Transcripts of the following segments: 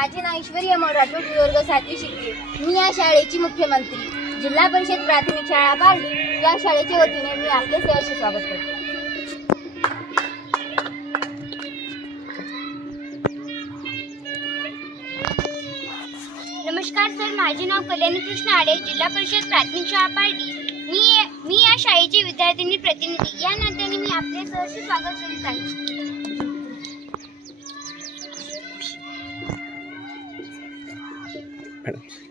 माझे नाव ईश्वरी अमोल राठोड, वर्ग 7वी शिकते। मी या शाळेची मुख्यमंत्री जिल्हा परिषद प्राथमिक शाळा पारडी या शाळेच्या वतीने मी आपले सहर्ष स्वागत करते। नमस्कार सर, माझे नाव कल्याणी कृष्ण आडे, जिल्हा परिषद प्राथमिक शाळा पारडी। मी या शाळेचे विद्यार्थिनी प्रतिनिधी या नात्याने मी आपले सहर्ष स्वागत करीत आहे।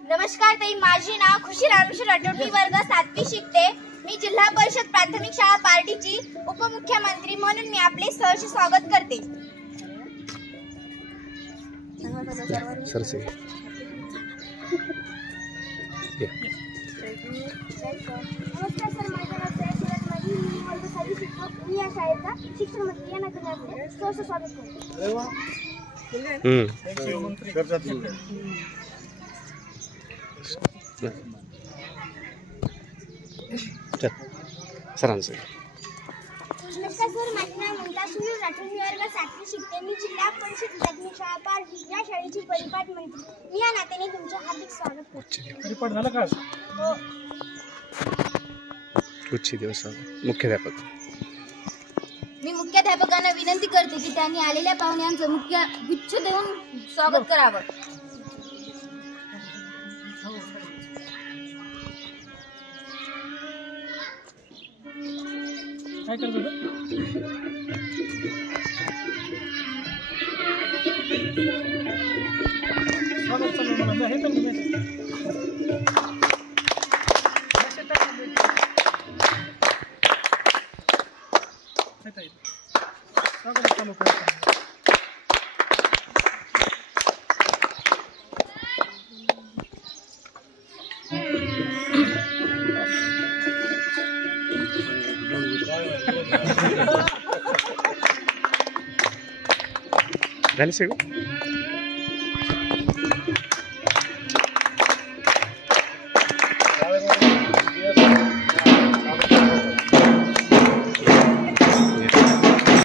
नमस्कार ताई, माझे नाव खुशी रामेश्वर राठोड, मी वर्ग 7वी शिकते। मी जिल्हा परिषद प्राथमिक शाळा पारडीची उपमुख्यमंत्री म्हणून मी आपले सहर्ष स्वागत करते। सर से नमस्कार सर, माझे नाव जयश्री माझी मी वर्ग 7वी शिकतो। मी या शाळेचा शिक्षण मंत्री या नात्याने आपले सहर्ष स्वागत करते। सरांचे नमस्कार सर, माझे नाव ममता सुनील राठोड, मी वर्ग 7वी शिकते। मी जिल्हा परिषद प्राथमिक शाळा पारडी या शाळेची परिपाठ मंत्री मी या नात्याने तुमचे हार्दिक स्वागत करते। परिपाठ झालं का? हो। उच्च दिवस मुख्याध्यापक मी मुख्याध्यापकांना विनंती करते की त्यांनी आलेल्या पाहुण्यांचं मुख्य गुच्छ देऊन स्वागत करावं। काय करतो? स्वागत चालू मला हे तर स्वागत चालू करतो। झाले सगळं?